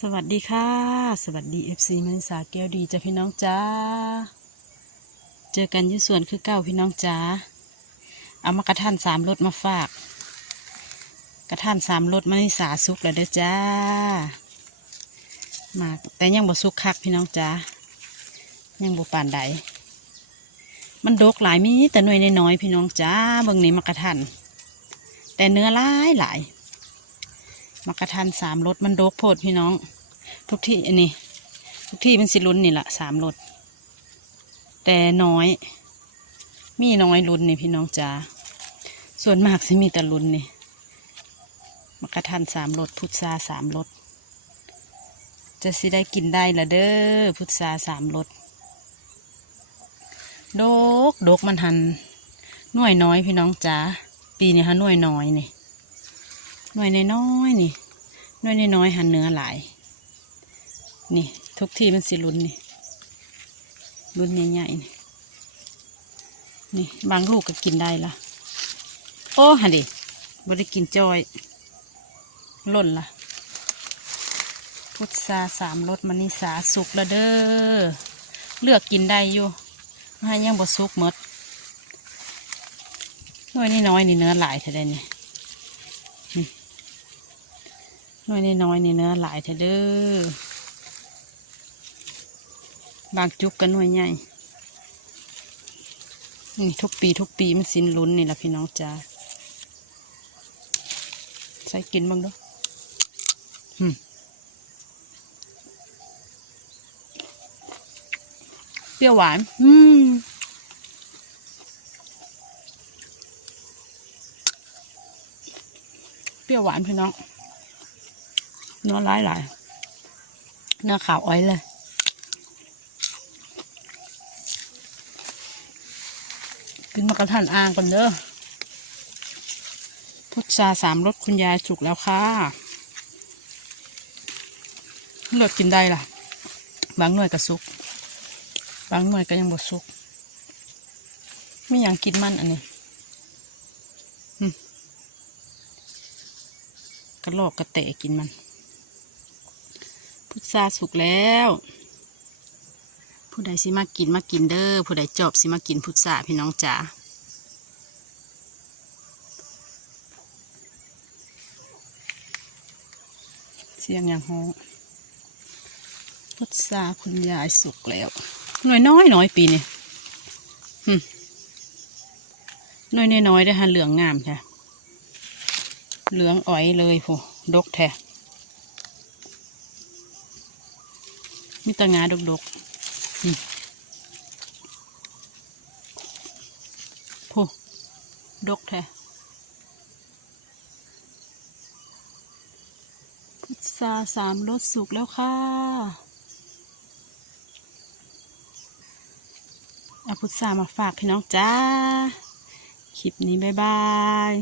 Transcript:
สวัสดีค่ะ สวัสดีเอฟซีมนิสาแก้วดีจ้ะพี่น้องจ้า เจอกันยี่สวนคือเก้าพี่น้องจ้า เอามากระท่านสามรถมาฝาก กระท่านสามรถมานิสาสุกแล้วเด้อจ้า มาแต่ยังบ่สุกคักพี่น้องจ้า ยังบ่ปานใด มันดกหลายมีแต่หน่วยน้อยพี่น้องจ้าเบิ่งนี้มากระทันแต่เนื้อหลายหลาย มากระทันสามรสมันโดกโพดพี่น้อง ทุกที่อันนี้ ทุกที่เป็นสิลุ้นนี่แหละสามรสแต่น้อย มีน้อยลุ้นนี่พี่น้องจ้าส่วนมากสิมีแต่ลุ้นนี่มากระทันสามรสพุทราสามรสจะสิได้กินได้ละเด้อพุทราสามรสดกดกมันหันหน่วยน้อยพี่น้องจ๋าปีนี้ฮะหน่วยน้อยนี่ หน่วยน้อยๆนี่หน่วยน้อยๆหันเนื้อหลาย นี่ ทุกทีมันสิรุนนี่รุนใหญ่ๆนี่นี่บางลูกก็กินได้ละโอ้หันดิบ่ได้กินจอยล่นละพุทราสามรสมันนี่สาสุกล้วเด้อเลือกกินได้อยู่ให้ยังบดซุกหมดหน่วยนี่น้อยนี่เนื้อหลายเท่าใดนี่นี่ห น่วยนี่น้อยนี่เนื้อหลายเท่าเด้อบางจุกกันหน่วยใหญ่นี่ทุกปีทุกปีมันสินลุ้นนี่แหละพี่น้องจ้าใส่กินบ้างด้วยเปรี้ยวหวาน อืมเปรี้ยวหวานพี่น้อง เนื้อร้ายหลายเนื้อขาวอ้อยเลยกินมากระทันอ่างกันเด้อพุทราสามรสคุณยายสุกแล้วค่ะเลือกกินได้ล่ะ บางหน่วยก็สุก บางหน่วยก็ยังบดสุกไม่อยางกินมันอันนี้กระลอกกระเตะกินมัน พุทราสุกแล้ว ผู้ใดสิมากินมากินเด้อผู้ใดจอบสิมากินพุทราพี่น้องจ๋าเสียงอย่างห้องพุทราคุณยายสุกแล้วหน่อยน้อยน้อยปีนี่หึหน่อยน้อยได้ฮะเหลืองงามใช่เหลืองอ้อยเลยผู้ดกแท้ มีแตงาดกดกโหดกแท้พุทราสามรสสุกแล้วค่ะเอาพุทรามาฝากพี่น้องจ้า คลิปนี้บ๊ายบาย